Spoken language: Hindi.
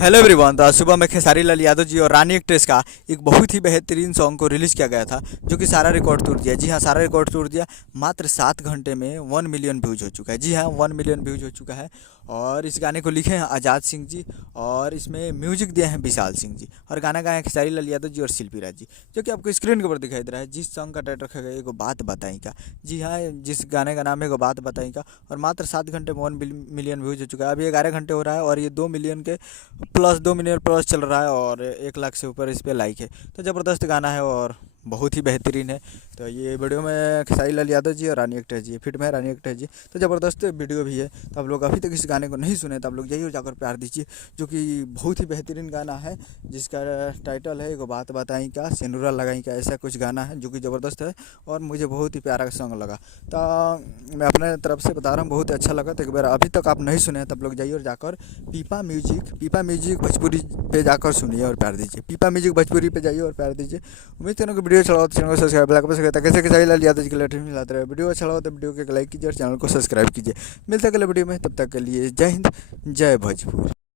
Hello everyone. तो आज सुबह में खेसारी लाल यादव जी और रानी एक्ट्रेस का एक बहुत ही बेहतरीन सॉन्ग को रिलीज़ किया गया था, जो कि सारा रिकॉर्ड तोड़ दिया। जी हाँ, सारा रिकॉर्ड तोड़ दिया। मात्र 7 घंटे में 1 मिलियन व्यूज हो चुका है। जी हाँ, 1 मिलियन व्यूज हो चुका है। और इस गाने को लिखे हैं आज़ाद सिंह जी, और इसमें म्यूजिक दिए हैं विशाल सिंह जी, और गाना गाए हैं खेसारी लाल यादव जी और शिल्पी राज जी, जो कि आपको स्क्रीन के ऊपर दिखाई दे रहा है। जिस सॉन्ग का टाइटल रखा गया एगो बात बताई का। जी हाँ, जिस गाने का नाम है एगो बात बताई का, और मात्र 7 घंटे में 1 मिलियन व्यूज हो चुका है। अभी 11 घंटे हो रहा है और ये 2 मिलियन के प्लस 2 मिलियन प्लस चल रहा है, और 1 लाख से ऊपर इस पे लाइक है। तो ज़बरदस्त गाना है और बहुत ही बेहतरीन है। तो ये वीडियो में खेसारी लाल यादव जी और रानी एक्ट्रेस जी फिट में है, रानी एक्ट्रेस जी। तो ज़बरदस्त वीडियो भी है। तो आप लोग अभी तक इस गाने को नहीं सुने तो आप लोग जाइए और जाकर प्यार दीजिए, जो कि बहुत ही बेहतरीन गाना है, जिसका टाइटल है एगो बात बताई का सिंदूरा लगाई का, ऐसा कुछ गाना है जो कि ज़बरदस्त है और मुझे बहुत ही प्यारा सॉन्ग लगा। तो मैं अपने तरफ से बता रहा हूँ, बहुत ही अच्छा लगा। तो एक बार अभी तक आप नहीं सुने तो आप लोग जाइए और जाकर पीपा म्यूजिक भोजपुरी पे जाकर सुनिए और प्यार दीजिए। पीपा म्यूजिक भोजपुरी पे जाइए और प्यार दीजिए। उम्मीद करूँ कि वीडियो अच्छा लगा तो चैनल को सब्सक्राइब लगा सकता है। कैसे खेसारी लाल यादव जी के लेटेस्ट मिलाते रहे। वीडियो अच्छा लगा तो वीडियो को लाइक कीजिए और चैनल को सब्सक्राइब कीजिए। मिलते हैं अगले वीडियो में, तब तक के लिए जय हिंद, जय भोजपुर।